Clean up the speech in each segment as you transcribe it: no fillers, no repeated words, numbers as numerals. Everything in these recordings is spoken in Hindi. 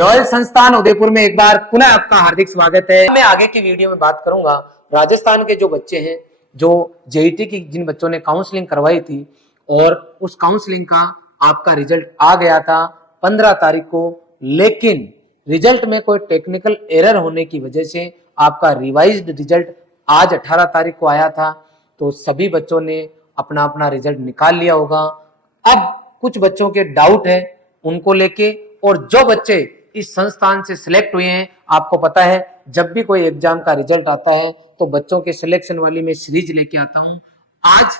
रॉयल संस्थान उदयपुर में एक बार पुनः आपका हार्दिक स्वागत है। मैं आगे की वीडियो में बात करूंगा राजस्थान के जो बच्चे हैं, जो जेईटी की जिन बच्चों ने काउंसलिंग करवाई थी और उस काउंसलिंग का आपका रिजल्ट आ गया था 15 तारीख को, लेकिन रिजल्ट में कोई टेक्निकल एरर होने की वजह से आपका रिवाइज्ड रिजल्ट आज 18 तारीख को आया था। तो सभी बच्चों ने अपना अपना रिजल्ट निकाल लिया होगा। अब कुछ बच्चों के डाउट है उनको लेके, और जो बच्चे इस संस्थान से सिलेक्ट हुए हैं, आपको पता है जब भी कोई एग्जाम का रिजल्ट आता है तो बच्चों के सिलेक्शन वाली मैं सीरीज लेके आता हूं। आज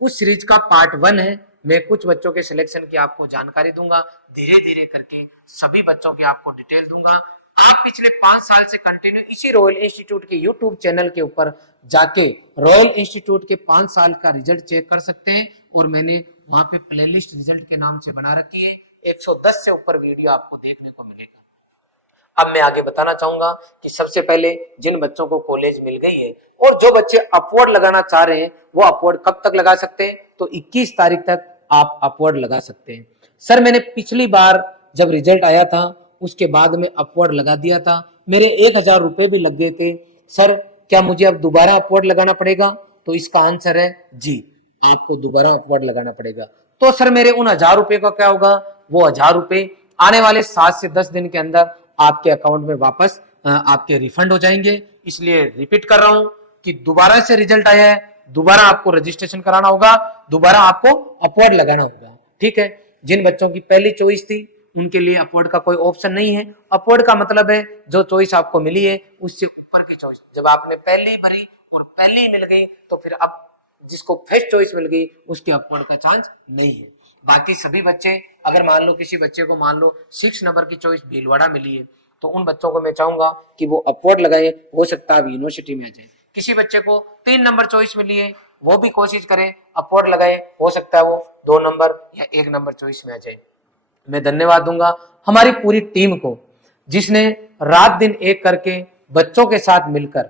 उस सीरीज का पार्ट 1 है। मैं कुछ बच्चों के सिलेक्शन की आपको जानकारी दूंगा, धीरे धीरे करके सभी बच्चों की आपको डिटेल दूंगा। आप पिछले 5 साल से कंटिन्यू इसी रॉयल इंस्टीट्यूट के यूट्यूब चैनल के ऊपर जाके रॉयल इंस्टीट्यूट के 5 साल का रिजल्ट चेक कर सकते हैं, और मैंने वहां पे प्लेलिस्ट रिजल्ट के नाम से बना रखी है। 110 से ऊपर वीडियो आपको देखने को मिलेगा। अब मैं आगे बताना चाहूंगा कि सबसे पहले जिन बच्चों को कॉलेज मिल गई है और जो बच्चे अपवर्ड लगाना चाह रहे हैं, वो अपवर्ड कब तक लगा सकते हैं? तो 21 तारीख तक आप अपवर्ड लगा सकते हैं। सर, मैंने पिछली बार जब रिजल्ट आया था उसके बाद में अपवर्ड लगा दिया था, मेरे 1000 रुपए भी लग गए थे। सर, क्या मुझे अब दोबारा अपवर्ड लगाना पड़ेगा? तो इसका आंसर है जी, आपको दोबारा अपवर्ड लगाना पड़ेगा। तो सर, मेरे उन 1000 रुपए का क्या होगा? वो 1000 रुपए आने वाले 7 से 10 दिन के अंदर आपके अकाउंट में वापस आपके रिफंड हो जाएंगे। इसलिए रिपीट कर रहा हूं कि दोबारा से रिजल्ट आया है, दोबारा आपको रजिस्ट्रेशन कराना होगा, दोबारा आपको अपवर्ड लगाना होगा। ठीक है, जिन बच्चों की पहली चॉइस थी उनके लिए अपवर्ड का कोई ऑप्शन नहीं है। अपवर्ड का मतलब है जो चॉइस आपको मिली है उससे ऊपर की चॉइस। जब आपने पहली भरी और पहली मिल गई तो फिर अब जिसको फर्स्ट चॉइस मिल गई उसके अपवर्ड का चांस नहीं है। बाकी सभी बच्चे, अगर मान लो किसी बच्चे को मान लो 6 नंबर की चॉइस भीलवाड़ा मिली है, तो उन बच्चों को मैं चाहूंगा कि वो अपवर्ड लगाए, हो सकता है यूनिवर्सिटी में आ जाए। किसी बच्चे को 3 नंबर चॉइस मिली है, वो भी कोशिश करे अपवर्ड लगाए, हो सकता है वो 2 नंबर या 1 नंबर चॉइस में आ जाए। मैं धन्यवाद दूंगा हमारी पूरी टीम को, जिसने रात दिन एक करके बच्चों के साथ मिलकर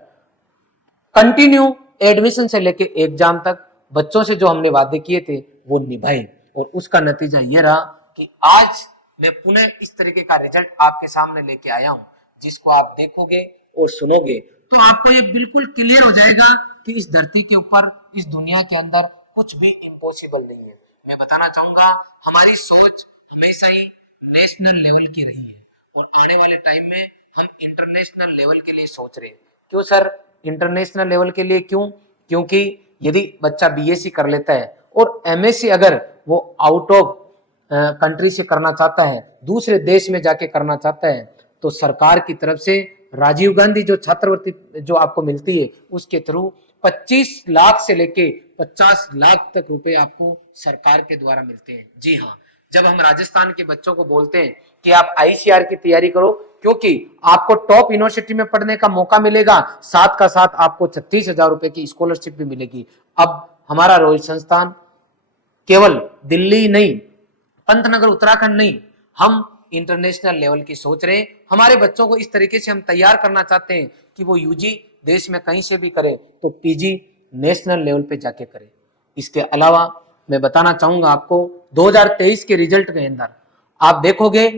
कंटिन्यू एडमिशन से लेके एग्जाम तक बच्चों से जो हमने वादे किए थे वो निभाए, और उसका नतीजा ये रहा कि आज मैं पुनः इस तरीके का रिजल्ट आपके सामने लेके आया हूं, जिसको आप देखोगे और सुनोगे तो आपको ये बिल्कुल क्लियर हो जाएगा कि इस धरती के ऊपर, इस दुनिया के अंदर कुछ भी इम्पॉसिबल नहीं है। मैं बताना चाहूंगा हमारी सोच हमेशा ही नेशनल लेवल की रही है, और आने वाले टाइम में हम इंटरनेशनल लेवल के लिए सोच रहे हैं। क्यों सर इंटरनेशनल लेवल के लिए? क्यों? क्योंकि यदि बच्चा बीएससी कर लेता है और एमएससी अगर वो आउट ऑफ कंट्री से करना चाहता है, दूसरे देश में जाके करना चाहता है, तो सरकार की तरफ से राजीव गांधी जो छात्रवृत्ति जो आपको मिलती है उसके थ्रू 25 लाख से लेके 50 लाख तक रुपए आपको सरकार के द्वारा मिलते हैं। जी हाँ, जब हम राजस्थान के बच्चों को बोलते हैं कि आप आईसीआर की तैयारी करो, क्योंकि आपको टॉप यूनिवर्सिटी में पढ़ने का मौका मिलेगा, साथ का साथ आपको 36,000 रुपए की स्कॉलरशिप भी मिलेगी। अब हमारा रॉयल संस्थान केवल दिल्ली नहीं, पंतनगर उत्तराखंड नहीं, हम इंटरनेशनल लेवल की सोच रहे हैं। हमारे बच्चों को इस तरीके से हम तैयार करना चाहते हैं कि वो यूजी देश में कहीं से भी करे तो पीजी नेशनल लेवल पे जाके करे। इसके अलावा मैं बताना चाहूंगा आपको 2023 के रिजल्ट के अंदर आप देखोगे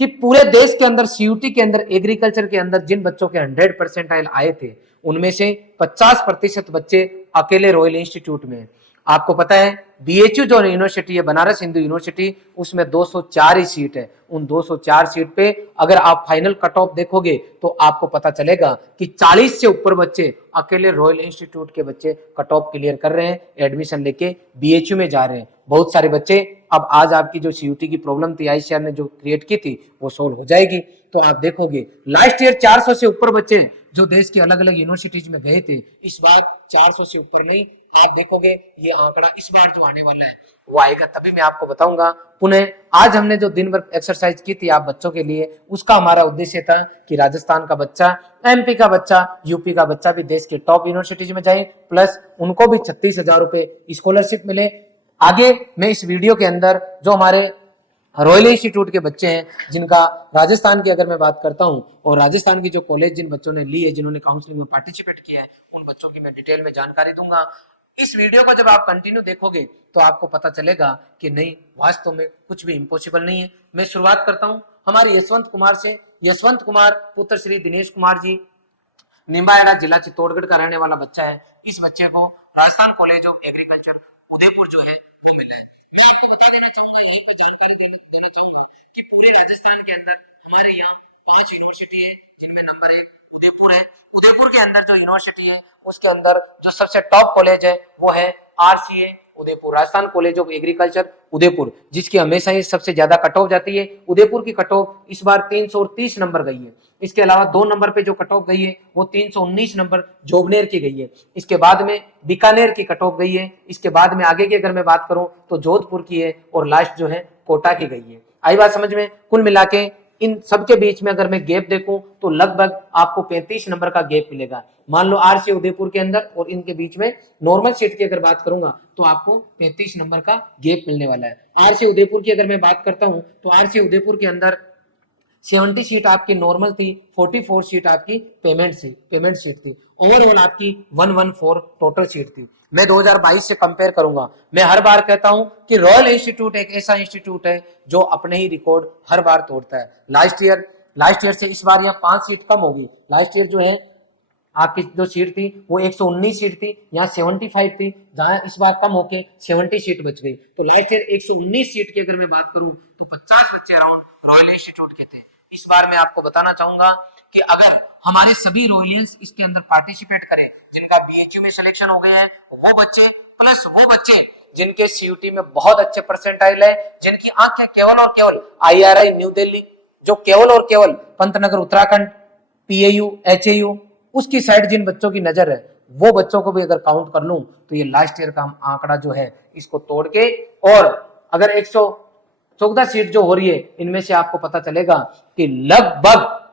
कि पूरे देश के अंदर सीयूटी के अंदर एग्रीकल्चर के अंदर जिन बच्चों के 100% आए थे, उनमें से 50% बच्चे अकेले रॉयल इंस्टीट्यूट में। आपको पता है बीएचयू जो यूनिवर्सिटी है, बनारस हिंदू यूनिवर्सिटी, उसमें 204 ही सीट है। उन 204 सीट पे अगर आप फाइनल कट ऑफ देखोगे तो आपको पता चलेगा कि 40 से ऊपर बच्चे अकेले रॉयल इंस्टीट्यूट के बच्चे कट ऑफ क्लियर कर रहे हैं, एडमिशन लेके बीएचयू में जा रहे हैं। बहुत सारे बच्चे, अब आज आपकी जो सीयूटी की प्रॉब्लम थी आईसीआर ने जो क्रिएट की थी वो सोल्व हो जाएगी। तो आप देखोगे लास्ट ईयर 400 से ऊपर बच्चे जो देश के अलग अलग यूनिवर्सिटीज में गए थे, इस बार 400 से ऊपर नहीं। आप देखोगे ये आंकड़ा इस बार जो आने वाला है वो आएगा, तभी मैं आपको बताऊंगा। पुनः आज हमने जो दिन भर एक्सरसाइज की थी आप बच्चों के लिए, उसका हमारा उद्देश्य था कि राजस्थान का बच्चा, एमपी का बच्चा, यूपी का बच्चा भी देश के टॉप यूनिवर्सिटीज में जाए, प्लस उनको भी 36,000 रुपए स्कॉलरशिप मिले। आगे मैं इस वीडियो के अंदर जो हमारे रॉयल इंस्टीट्यूट के बच्चे हैं, जिनका राजस्थान की अगर मैं बात करता हूं, और राजस्थान की जो कॉलेज जिन बच्चों ने ली है, जिन्होंने काउंसलिंग में पार्टिसिपेट किया है, उन बच्चों की मैं डिटेल में जानकारी दूंगा। इस वीडियो को जब आप कंटिन्यू देखोगे तो आपको पता चलेगा कि नहीं, वास्तव में कुछ भी इम्पॉसिबल नहीं है। मैं शुरुआत करता हूं हमारे यशवंत कुमार से। यशवंत कुमार पुत्र श्री दिनेश कुमार जी, निम्बाहेड़ा जिला चित्तौड़गढ़ का रहने वाला बच्चा है। इस बच्चे को Rajasthan college of agriculture Udaipur जो है वो मिला है। मैं आपको बता देना चाहूंगा, यहीं पर जानकारी देना चाहूंगा कि पूरे राजस्थान के अंदर हमारे यहाँ 5 यूनिवर्सिटी है, जिनमें नंबर 1 उदयपुर है। उदयपुर के अंदर जो यूनिवर्सिटी है उसके अंदर जो सबसे टॉप कॉलेज है वो है RCA Udaipur, Rajasthan college of agriculture Udaipur, जिसकी हमेशा ही सबसे ज्यादा कट ऑफ जाती है। उदयपुर की कट ऑफ इस बार 330 नंबर गई है। इसके अलावा 2 नंबर पे जो कट ऑफ गई है वो 319 नंबर जोबनेर की गई है। इसके बाद में बीकानेर की कट ऑफ गई है। इसके बाद में आगे की अगर मैं बात करूं तो जोधपुर की है और लास्ट जो है कोटा की गई है। आई बात समझ में? कुल मिला के इन सबके बीच में अगर मैं गैप देखूं तो लगभग आपको 35 नंबर का गैप मिलेगा। मान लो RCA उदयपुर के अंदर और इनके बीच में नॉर्मल सीट की अगर बात करूंगा तो आपको 35 नंबर का गैप मिलने वाला है। RCA उदयपुर की अगर मैं बात करता हूं तो RCA उदयपुर के अंदर 70 सीट आपकी नॉर्मल थी, 44 सीट आपकी पेमेंट सीट थी। ओवरऑल आपकी 114 टोटल सीट थी। मैं 2022 से कंपेयर करूंगा। मैं हर बार कहता हूं कि रॉयल इंस्टीट्यूट एक ऐसा इंस्टीट्यूट है जो अपने ही रिकॉर्ड हर बार तोड़ता है। लास्ट ईयर से इस बार यहाँ 5 सीट कम होगी। लास्ट ईयर जो है आपकी जो सीट थी वो 119 सीट थी, यहाँ 75 थी, जहां इस बार कम होके 70 सीट बच गई। तो लास्ट ईयर 119 सीट की अगर मैं बात करूं तो 50 बच्चे अराउंड रॉयल इंस्टीट्यूट के थे। इस बार मैं आपको बताना चाहूंगा कि अगर हमारे सभी रॉयल्स इसके अंदर पार्टिसिपेट करें, जिनका BHU में सिलेक्शन हो गया है, वो बच्चे प्लस वो बच्चे जिनके CUT में बहुत अच्छे परसेंटाइल है, जिनकी आंखें केवल और केवल IRI न्यू दिल्ली, जो केवल और केवल पंतनगर उत्तराखंड, PAU HAU उसकी साइड जिन बच्चों की नजर है, वो बच्चों को भी अगर काउंट कर लूं तो ये लास्ट ईयर का आंकड़ा जो है इसको तोड़ के, और अगर 114 सीट जो हो रही है इनमें से आपको पता चलेगा कि लगभग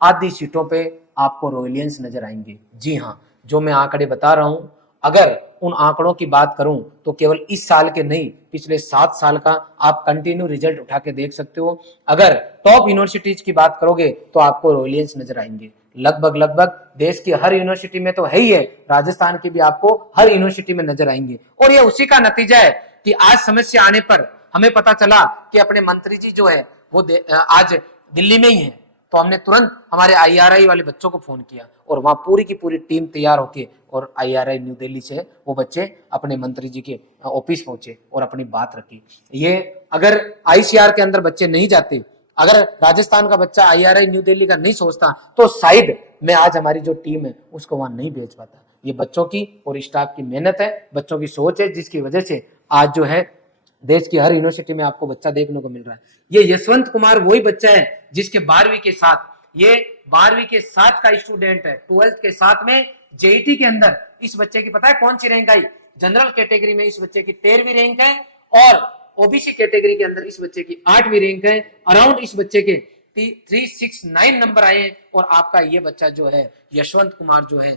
आधी सीटों पे आपको रॉयलियंस नजर आएंगे। जी हाँ, जो मैं आंकड़े बता रहा हूं, अगर उन आंकड़ों की बात करूं तो केवल इस साल के नहीं, पिछले 7 साल का आप कंटिन्यू रिजल्ट उठा के देख सकते हो। अगर टॉप यूनिवर्सिटीज की बात करोगे तो आपको रॉयलियंस नजर आएंगे। लगभग देश की हर यूनिवर्सिटी में तो है ही है, राजस्थान की भी आपको हर यूनिवर्सिटी में नजर आएंगे। और ये उसी का नतीजा है कि आज समस्या आने पर हमें पता चला कि अपने मंत्री जी जो है वो आज दिल्ली में ही है, तो हमने तुरंत हमारे IRI वाले बच्चों को फोन किया और वहां पूरी की पूरी टीम तैयार होके और IRI न्यू दिल्ली से वो बच्चे अपने मंत्री जी के ऑफिस पहुंचे और अपनी बात रखी। ये अगर ICR के अंदर बच्चे नहीं जाते, अगर राजस्थान का बच्चा IRI न्यू दिल्ली का नहीं सोचता, तो शायद मैं आज हमारी जो टीम है उसको वहां नहीं भेज पाता। ये बच्चों की और स्टाफ की मेहनत है, बच्चों की सोच है, जिसकी वजह से आज जो है देश की हर यूनिवर्सिटी में आपको बच्चा देखने को मिल रहा है। ये यशवंत कुमार वही बच्चा है जिसके 12वीं के साथ, ये 12वीं के साथ का स्टूडेंट है। 12th के साथ में JET के अंदर इस बच्चे की पता है कौन सी रैंक आई? जनरल कैटेगरी में इस बच्चे की 13वीं रैंक है और OBC कैटेगरी के अंदर इस बच्चे की 8वीं रैंक है। अराउंड इस बच्चे के 369 नंबर आए और आपका ये बच्चा जो है यशवंत कुमार जो है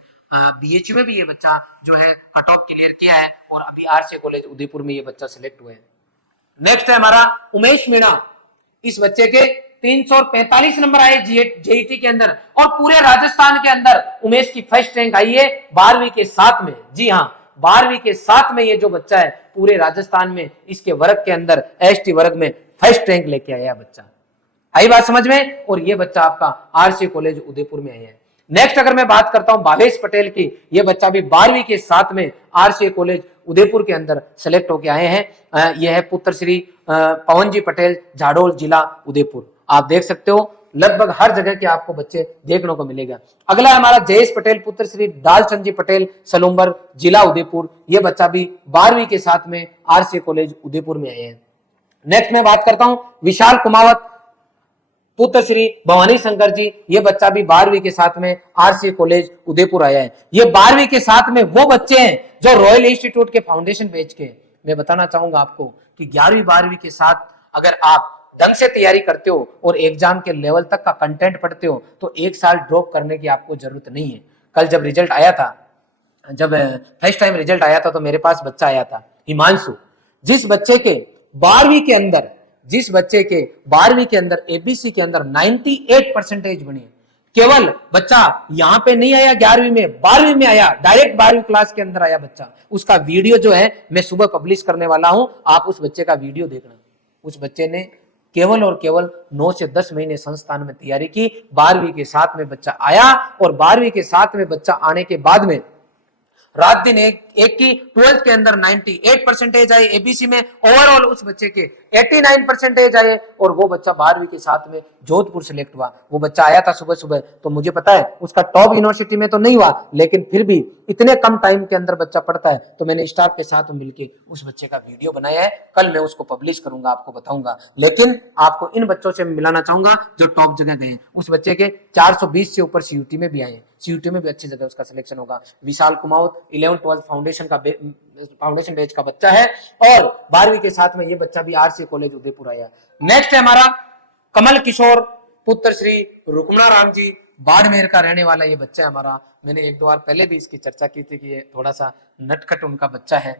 BHU में भी ये बच्चा जो है कट ऑफ क्लियर किया है और अभी RCA कॉलेज उदयपुर में ये बच्चा सिलेक्ट हुआ है। नेक्स्ट है हमारा उमेश मीणा। इस बच्चे के 345 नंबर आए JET के अंदर और पूरे राजस्थान के अंदर उमेश की फर्स्ट रैंक आई है 12वीं के साथ में। जी हाँ, 12वीं के साथ में ये जो बच्चा है पूरे राजस्थान में इसके वर्ग के अंदर ST वर्ग में फर्स्ट रैंक लेके आया बच्चा। आई बात समझ में? और ये बच्चा आपका RCA कॉलेज उदयपुर में आया है। नेक्स्ट अगर मैं बात करता हूं भावेश पटेल की, ये बच्चा भी 12वीं के साथ में RCA कॉलेज उदयपुर के अंदर सेलेक्ट होके आए हैं। यह है पुत्र श्री पवन जी पटेल, झाडोल जिला उदयपुर। आप देख सकते हो लगभग हर जगह के आपको बच्चे देखने को मिलेगा। अगला हमारा जयेश पटेल पुत्र श्री डालचंद जी पटेल, सलूम्बर जिला उदयपुर। ये बच्चा भी 12वीं के साथ में RCA कॉलेज उदयपुर में आए हैं। नेक्स्ट मैं बात करता हूं विशाल कुमावत पुत्र श्री भवानी शंकर जी। ये बच्चा भी 12वीं के साथ में RCA कॉलेज उदयपुर आया है। ये 12वीं के साथ में वो बच्चे हैं जो रॉयल इंस्टीट्यूट के फाउंडेशन बैच के। मैं बताना चाहूंगा आपको कि 11वीं 12वीं के साथ अगर आप ढंग से तैयारी करते हो और एग्जाम के लेवल तक का कंटेंट पढ़ते हो तो 1 साल ड्रॉप करने की आपको जरूरत नहीं है। कल जब रिजल्ट आया था, जब फर्स्ट टाइम रिजल्ट आया था तो मेरे पास बच्चा आया था हिमांशु, जिस बच्चे के 12वीं के अंदर ABC के अंदर 98 परसेंटेज बनी है। केवल बच्चा यहाँ पे नहीं आया 11वीं में, 12वीं में आया, डायरेक्ट 12वीं क्लास के अंदर आया बच्चा। उसका वीडियो जो है मैं सुबह पब्लिश करने वाला हूं, आप उस बच्चे का वीडियो देखना। उस बच्चे ने केवल और केवल 9 से 10 महीने संस्थान में तैयारी की, 12वीं के साथ में बच्चा आया और 12वीं के साथ में बच्चा आने के बाद में रात दिन एक की 12th के अंदर 98% आए, एबीसी में ओवरऑल उस बच्चे के 89% आए और वो बच्चा 12वीं के साथ में जोधपुर सेलेक्ट हुआ। वो बच्चा आया था सुबह सुबह, तो मुझे पता है उसका टॉप यूनिवर्सिटी में तो नहीं हुआ, लेकिन फिर भी इतने कम टाइम के अंदर बच्चा पढ़ता है, तो मैंने स्टाफ के साथ मिलकर उस बच्चे का वीडियो बनाया है। कल मैं उसको पब्लिश करूंगा, आपको बताऊंगा। लेकिन आपको इन बच्चों से मिलाना चाहूंगा जो टॉप जगह गए हैं। उस बच्चे के 420 से ऊपर सीयूटी में भी आए हैं, सीयूटी में भी अच्छी जगह उसका सिलेक्शन होगा। विशाल कुमाऊत 11-12 फाउंडेशन बैच का बच्चा है और 12वीं के साथ में ये बच्चा भी आरसी कॉलेज उदयपुर आया। नेक्स्ट है हमारा कमल किशोर पुत्र श्री रुकमणा राम जी, बाड़मेर का रहने वाला ये बच्चा है हमारा। मैंने 1-2 बार पहले भी इसकी चर्चा की थी कि ये थोड़ा सा नटखट उनका बच्चा है।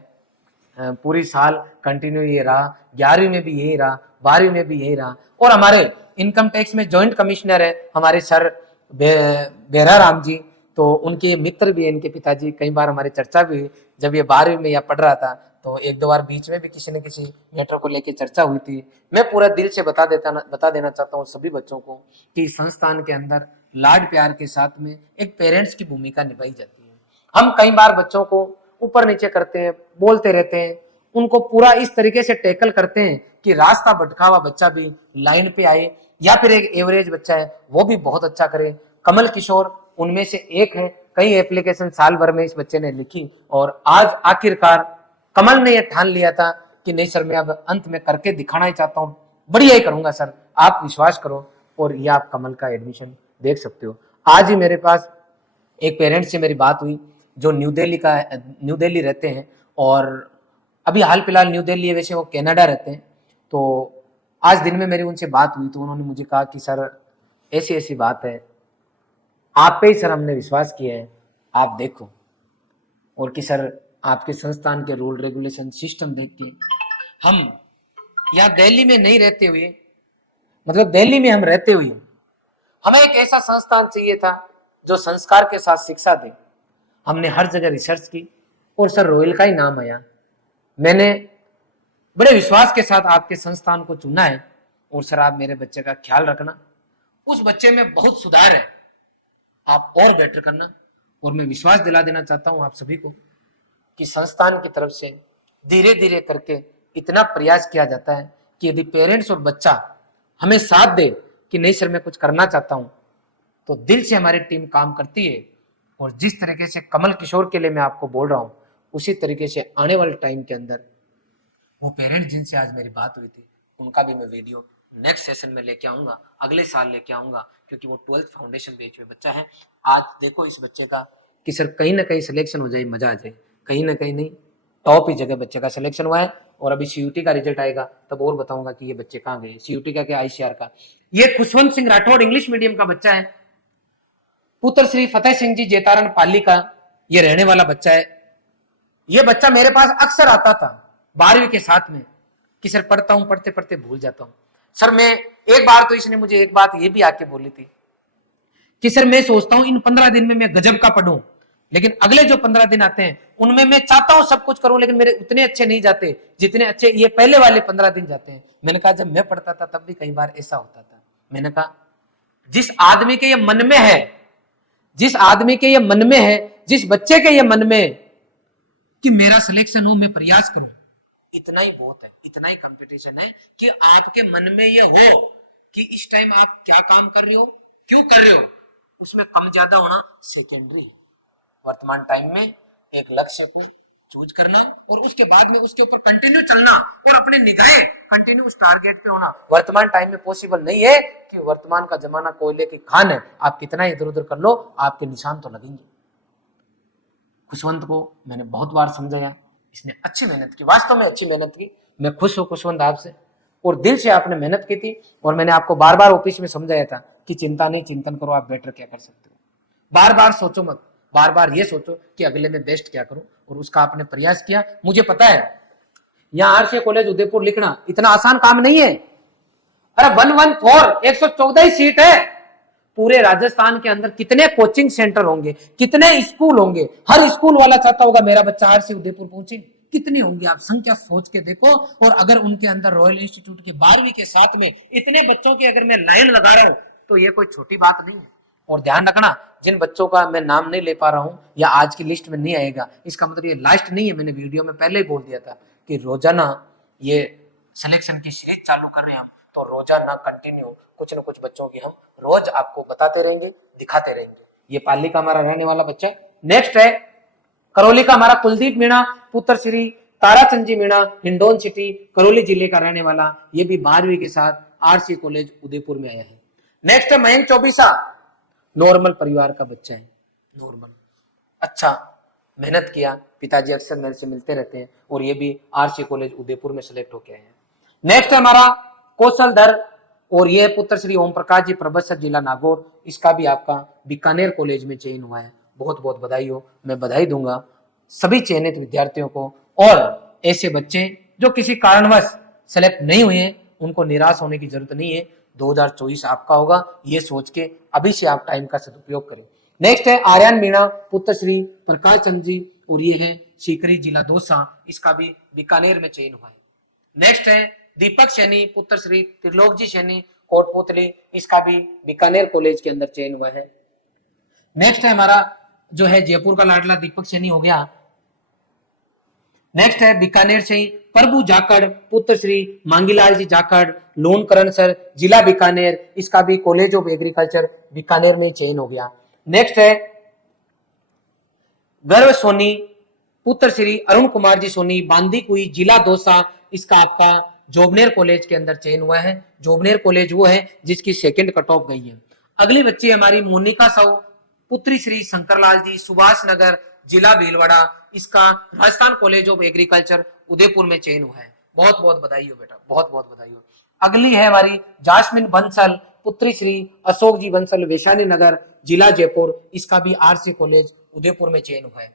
पूरी साल कंटिन्यू ये रहा, 11वीं में भी यही रहा, 12वीं में भी यही रहा। और हमारे इनकम टैक्स में ज्वाइंट कमिश्नर है हमारे सर बेरा राम जी, तो उनके मित्र भी है इनके पिताजी। कई बार हमारी चर्चा भी हुई, जब ये 12वीं में या पढ़ रहा था तो 1-2 बार बीच में भी किसी न किसी मैटर को लेकर चर्चा हुई थी। मैं पूरा दिल से बता देना चाहता हूँ सभी बच्चों को कि संस्थान के अंदर लाड प्यार के साथ में एक पेरेंट्स की भूमिका निभाई जाती है। हम कई बार बच्चों को ऊपर नीचे करते हैं, बोलते रहते हैं, उनको पूरा इस तरीके से टैकल करते हैं कि रास्ता भटका हुआ बच्चा भी लाइन पे आए, या फिर एक एवरेज बच्चा है वो भी बहुत अच्छा करे। कमल किशोर उनमें से एक है। कई एप्लीकेशन साल भर में इस बच्चे ने लिखी और आज आखिरकार कमल ने यह ठान लिया था कि नहीं सर, मैं अब अंत में करके दिखाना ही चाहता हूँ, बढ़िया ही करूंगा सर, आप विश्वास करो। और ये आप कमल का एडमिशन देख सकते हो। आज ही मेरे पास एक पेरेंट्स से मेरी बात हुई जो न्यू दिल्ली रहते हैं और अभी हाल फिलहाल न्यू दिल्ली है, वैसे वो कनाडा रहते हैं। तो आज दिन में मेरी उनसे बात हुई तो उन्होंने मुझे कहा कि सर ऐसी ऐसी बात है, आप पे ही सर हमने विश्वास किया है, आप देखो। और कि सर आपके संस्थान के रूल रेगुलेशन सिस्टम देख के हम यहाँ दिल्ली में नहीं रहते हुए, मतलब दिल्ली में हम रहते हुए हमें एक ऐसा संस्थान चाहिए था जो संस्कार के साथ शिक्षा दे। हमने हर जगह रिसर्च की और सर रॉयल का ही नाम आया। मैंने बड़े विश्वास के साथ आपके संस्थान को चुना है और सर आप मेरे बच्चे का ख्याल रखना, उस बच्चे में बहुत सुधार है, आप और बेटर करना। और मैं विश्वास दिला देना चाहता हूं आप सभी को कि संस्थान की तरफ से धीरे धीरे करके इतना प्रयास किया जाता है कि यदि पेरेंट्स और बच्चा हमें साथ दे कि नहीं सर मैं कुछ करना चाहता हूं, तो दिल से हमारी टीम काम करती है। और जिस तरीके से कमल किशोर के लिए मैं आपको बोल रहा हूं, उसी तरीके से आने वाले टाइम के अंदर वो पेरेंट्स जिनसे आज मेरी बात हुई थी उनका भी मैं वीडियो नेक्स्ट सेशन में लेके आऊंगा, अगले साल लेके आऊंगा, क्योंकि वो 12th फाउंडेशन बैच में बच्चा है। आज देखो इस बच्चे का कि सर कहीं ना कहीं सिलेक्शन हो जाए, मजा आ जाए, कहीं ना कहीं नहीं, टॉप ही जगह बच्चे का सिलेक्शन हुआ है। और अभी सीयूटी का रिजल्ट आएगा तब और बताऊंगा कि ये बच्चे कहाँ गए, सीयूटी का क्या आईसीआर का। ये खुशवंत सिंह राठौड़ इंग्लिश मीडियम का बच्चा है, पुत्र श्री फतेह सिंह जी जेतारण पाली का ये रहने वाला बच्चा है। ये बच्चा मेरे पास अक्सर आता था 12वीं के साथ में कि सर पढ़ता हूं, पढ़ते पढ़ते भूल जाता हूं सर। मैं एक बार तो इसने मुझे एक बात ये भी आके बोली थी कि सर मैं सोचता हूं इन 15 दिन में मैं गजब का पढ़ूं, लेकिन अगले जो 15 दिन आते हैं उनमें मैं चाहता हूं सब कुछ करूं, लेकिन मेरे उतने अच्छे नहीं जाते जितने अच्छे ये पहले वाले 15 दिन जाते हैं। मैंने कहा जब मैं पढ़ता था तब भी कई बार ऐसा होता था। मैंने कहा जिस आदमी के ये मन में है, जिस आदमी के ये मन में है, जिस बच्चे के ये मन में कि मेरा सिलेक्शन हो, मैं प्रयास करूं, इतना ही बहुत है, इतना ही कंपटीशन है कि आपके मन में ये हो कि इस टाइम आप क्या काम कर रहे हो, क्यों कर रहे हो, उसमें कम ज्यादा होना सेकेंडरी है। वर्तमान टाइम में एक लक्ष्य को चूज करना और उसके बाद में उसके ऊपर कंटिन्यू चलना और अपने निगाहें कंटिन्यू उस टारगेट पे होना वर्तमान टाइम में पॉसिबल नहीं है। कि वर्तमान का जमाना कोयले की खान है, आप कितना इधर उधर कर लो आपके निशान तो लगेंगे। खुशवंत को मैंने बहुत बार समझाया, इसने अच्छी मेहनत की, वास्तव में अच्छी मेहनत की। मैं खुश हूं खुशवंत आपसे, और दिल से आपने मेहनत की थी। और मैंने आपको बार बार ऑफिस में समझाया था कि चिंता नहीं, चिंतन करो, आप बेटर क्या कर सकते हो। बार बार सोचो मत, बार बार ये सोचो कि अगले में बेस्ट क्या करूं, और उसका आपने प्रयास किया। मुझे पता है यहाँ आरसी कॉलेज उदयपुर लिखना इतना आसान काम नहीं है। अरे 114 114 सीट है, पूरे राजस्थान के अंदर कितने कोचिंग सेंटर होंगे, कितने स्कूल होंगे। हर स्कूल वाला चाहता होगा मेरा बच्चा आरसी उदयपुर पहुंचे। कितने होंगे आप संख्या सोच के देखो। और अगर उनके अंदर रॉयल इंस्टीट्यूट के 12वीं के साथ में इतने बच्चों की अगर मैं लाइन लगा रहा हूं तो ये कोई छोटी बात नहीं है। और ध्यान रखना, जिन बच्चों का मैं नाम नहीं ले पा रहा हूं या आज की लिस्ट में नहीं आएगा, इसका मतलब ये लास्ट नहीं है। मैंने वीडियो में पहले ही बोल दिया था कि रोजाना ये सिलेक्शन की सीरीज चालू कर रहे हैं हम, तो रोजाना कंटिन्यू कुछ न कुछ बच्चों की हम रोज आपको बताते रहेंगे, दिखाते रहेंगे। ये पाली का हमारा रहने वाला बच्चा। नेक्स्ट है करौली का हमारा कुलदीप मीणा, पुत्र श्री ताराचंद जी मीणा, हिंडोन सिटी करौली जिले का रहने वाला। ये भी 12वीं के साथ आरसी कॉलेज उदयपुर में आया है। नेक्स्ट है मयंक चौबीसा, नॉर्मल परिवार का बच्चा है, नॉर्मल, अच्छा मेहनत किया, पिताजी अक्सर मेरे से मिलते रहते हैं और ये भी आरसी कॉलेज उदयपुर में सिलेक्ट होके आए हैं। नेक्स्ट है हमारा कौशलधर, और ये पुत्र श्री ओम प्रकाश जी, प्रबंधक जिला नागौर। इसका भी आपका बीकानेर कॉलेज में चयन हुआ है। बहुत बहुत बधाई हो। मैं बधाई दूंगा सभी चयनित विद्यार्थियों को। और ऐसे बच्चे जो किसी कारणवश सेलेक्ट नहीं हुए हैं उनको निराश होने की जरूरत नहीं है। 2024 आपका होगा, ये सोच के अभी से आप टाइम का सदुपयोग करें। नेक्स्ट है आर्यन मीणा, पुत्र श्री प्रकाश चंद जी, और ये है सीकरी जिला दौसा। इसका भी बीकानेर में चयन हुआ है। नेक्स्ट है दीपक सैनी, पुत्र श्री त्रिलोक जी सैनी, कोटपुतली। इसका भी बीकानेर कॉलेज के अंदर चयन हुआ है। नेक्स्ट है हमारा जो है जयपुर का लाडला दीपक सैनी हो गया। नेक्स्ट है बीकानेर से ही प्रभु जाखड़, पुत्र श्री मांगीलाल जी जाखड़, लोनकरण सर, जिला बीकानेर। इसका भी कॉलेज ऑफ एग्रीकल्चर बीकानेर में चयन हो गया। नेक्स्ट है गर्व सोनी, पुत्र श्री अरुण कुमार जी सोनी, बांदीकुई जिला दौसा। इसका आपका जोबनेर कॉलेज के अंदर चयन हुआ है। जोबनेर कॉलेज वो है जिसकी सेकंड कट ऑफ गई है। अगली बच्ची हमारी मोनिका साहू, पुत्री श्री शंकरलाल जी, सुभाष नगर जिला भीलवाड़ा। इसका Rajasthan college of agriculture Udaipur में चयन हुआ है। बहुत बहुत बधाई हो बेटा, बहुत बहुत बधाई हो। अगली है हमारी जासमिन बंसल, पुत्री श्री अशोक जी बंसल, वैशाली नगर जिला जयपुर। इसका भी आरसी कॉलेज उदयपुर में चयन हुआ है।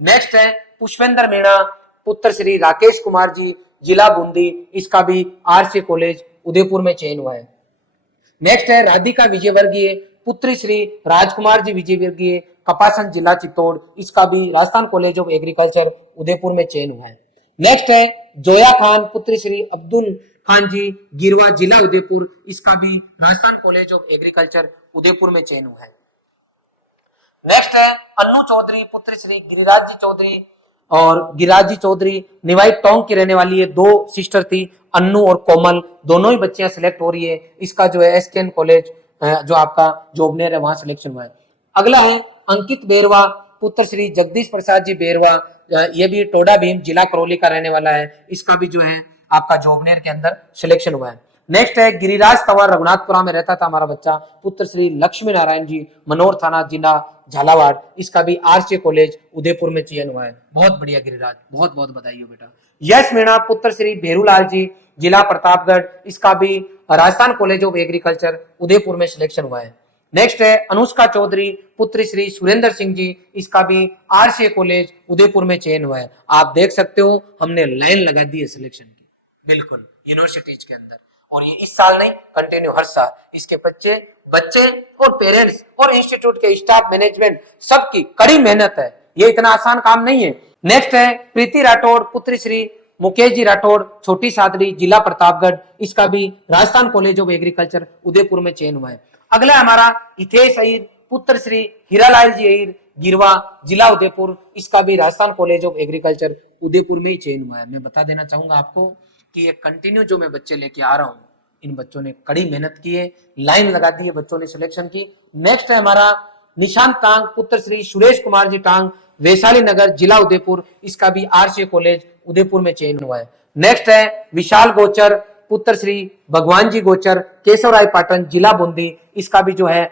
नेक्स्ट है पुष्पेंद्र मीणा, पुत्र श्री राकेश कुमार जी, जिला बूंदी। इसका भी आरसी कॉलेज उदयपुर में चयन हुआ है। नेक्स्ट है राधिका विजयवर्गीय, पुत्री श्री राजकुमार जी विजयवर्गीय, कपासन जिला चित्तौड़। इसका भी Rajasthan college of agriculture Udaipur में चयन हुआ है। नेक्स्ट है जोया खान, पुत्री श्री अब्दुल खान जी, गिरवा जिला उदयपुर। इसका भी Rajasthan college of agriculture Udaipur में चयन हुआ है। नेक्स्ट है अन्नू चौधरी, पुत्र श्री गिरिराज जी चौधरी, और गिरिराज जी चौधरी निवाई टोंक की रहने वाली है। 2 सिस्टर थी, अन्नू और कोमल, दोनों ही बच्चियां सिलेक्ट हो रही है। इसका जो है एसकेएन कॉलेज जो आपका जोबनेर है वहां सिलेक्शन हुआ है। अगला है अंकित बेरवा, पुत्र श्री जगदीश प्रसाद जी बेरवा। ये भी टोडा भीम जिला करौली का रहने वाला है। इसका भी जो है आपका जोबनेर के अंदर सिलेक्शन हुआ है। नेक्स्ट है गिरिराज तंवर, रघुनाथपुरा में रहता था हमारा बच्चा, पुत्र श्री लक्ष्मी नारायण जी, मनोर थाना जिला झालावाड़। इसका भी आरसी कॉलेज उदयपुर में चयन हुआ है। बहुत बढ़िया गिरिराज, बहुत बहुत बधाई हो बेटा। यश मीणा, पुत्र श्री भेरूलाल जी, जिला प्रतापगढ़। इसका भी Rajasthan college of agriculture Udaipur में सिलेक्शन हुआ है। नेक्स्ट है अनुष्का चौधरी, पुत्र श्री सुरेंद्र सिंह जी। इसका भी आरसी कॉलेज उदयपुर में चयन हुआ है। आप देख सकते हो हमने लाइन लगा दी है सिलेक्शन की, बिल्कुल यूनिवर्सिटीज के अंदर। और ये इस साल नहीं, कंटिन्यू हर साल इसके बच्चे और पेरेंट्स और इंस्टीट्यूट के स्टाफ मैनेजमेंट सबकी कड़ी मेहनत है। ये इतना आसान काम नहीं है। नेक्स्ट है प्रीति राठौड़, पुत्री श्री मुकेश जी राठौड़, छोटी सादड़ी जिला प्रतापगढ़। इसका भी Rajasthan college of agriculture Udaipur में चयन हुआ है। अगला हमारा हितेश अहीर, पुत्र श्री हीरालाल जी अहीर, गिरवा जिला उदयपुर। इसका भी Rajasthan college of agriculture Udaipur में ही चयन हुआ है। मैं बता देना चाहूंगा आपको कि ये कंटिन्यू जो मैं बच्चे लेके आ रहा हूँ, इन बच्चों ने कड़ी मेहनत की है, लाइन लगा दी है बच्चों ने सिलेक्शन की। नेक्स्ट है हमारा निशांत टांग, पुत्र श्री सुरेश कुमार जी टांग, वैशाली नगर जिला उदयपुर। इसका भी आरसी कॉलेज उदयपुर में चयन हुआ है। नेक्स्ट है विशाल गोचर, पुत्र श्री भगवान जी गोचर, केशवराय पाटन जिला बूंदी। इसका भी जो है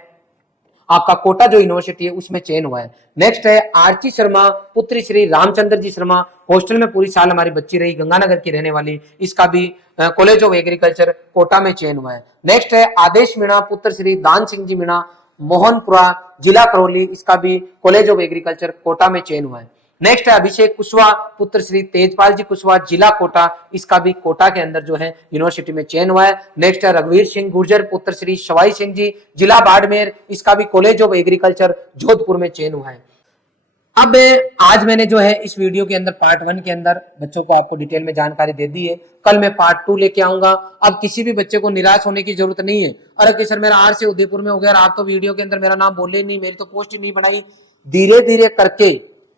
आपका कोटा जो यूनिवर्सिटी है उसमें चयन हुआ है। नेक्स्ट है आरती शर्मा, पुत्री श्री रामचंद्र जी शर्मा, हॉस्टल में पूरी साल हमारी बच्ची रही, गंगानगर की रहने वाली। इसका भी कॉलेज ऑफ एग्रीकल्चर कोटा में चयन हुआ है। नेक्स्ट है आदेश मीणा, पुत्र श्री दान सिंह जी मीणा, मोहनपुरा जिला करौली। इसका भी कॉलेज ऑफ एग्रीकल्चर कोटा में चयन हुआ है। नेक्स्ट है अभिषेक कुशवाहा पुत्र श्री तेजपाल जी कुशवाहा, जिला कोटा, इसका भी कोटा के अंदर जो है यूनिवर्सिटी में चयन हुआ है। नेक्स्ट है रघुवीर सिंह गुर्जर पुत्र श्री शवाई सिंह जी, जिला बाड़मेर, इसका भी कॉलेज ऑफ एग्रीकल्चर जोधपुर में चयन हुआ है। अब आज मैंने जो है इस वीडियो के अंदर पार्ट 1 के अंदर बच्चों को आपको डिटेल में जानकारी दे दी है। कल मैं पार्ट 2 लेके आऊंगा। अब किसी भी बच्चे को निराश होने की जरूरत नहीं है। अरे सर मेरा आर से उदयपुर में हो गया, आप तो वीडियो के अंदर मेरा नाम बोले ही नहीं, मेरी तो पोस्ट ही नहीं बनाई। धीरे धीरे करके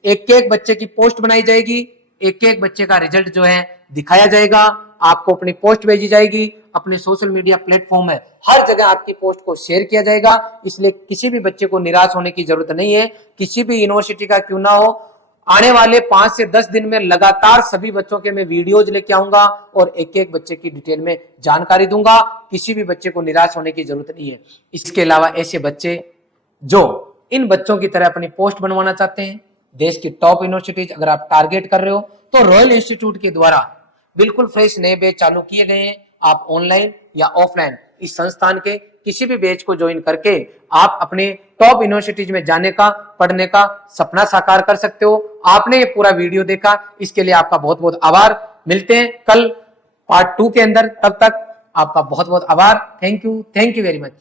एक एक बच्चे की पोस्ट बनाई जाएगी, एक एक बच्चे का रिजल्ट जो है दिखाया जाएगा, आपको अपनी पोस्ट भेजी जाएगी, अपने सोशल मीडिया प्लेटफॉर्म है हर जगह आपकी पोस्ट को शेयर किया जाएगा। इसलिए किसी भी बच्चे को निराश होने की जरूरत नहीं है, किसी भी यूनिवर्सिटी का क्यों ना हो। आने वाले 5 से 10 दिन में लगातार सभी बच्चों के मैं वीडियोज लेके आऊंगा और एक एक बच्चे की डिटेल में जानकारी दूंगा। किसी भी बच्चे को निराश होने की जरूरत नहीं है। इसके अलावा ऐसे बच्चे जो इन बच्चों की तरह अपनी पोस्ट बनवाना चाहते हैं, देश की टॉप यूनिवर्सिटीज अगर आप टारगेट कर रहे हो, तो रॉयल इंस्टीट्यूट के द्वारा बिल्कुल फ्रेश नए बैच चालू किए गए हैं। आप ऑनलाइन या ऑफलाइन इस संस्थान के किसी भी बैच को ज्वाइन करके आप अपने टॉप यूनिवर्सिटीज में जाने का, पढ़ने का सपना साकार कर सकते हो। आपने ये पूरा वीडियो देखा, इसके लिए आपका बहुत बहुत आभार। मिलते हैं कल पार्ट 2 के अंदर, तब तक आपका बहुत बहुत आभार। Thank you very much.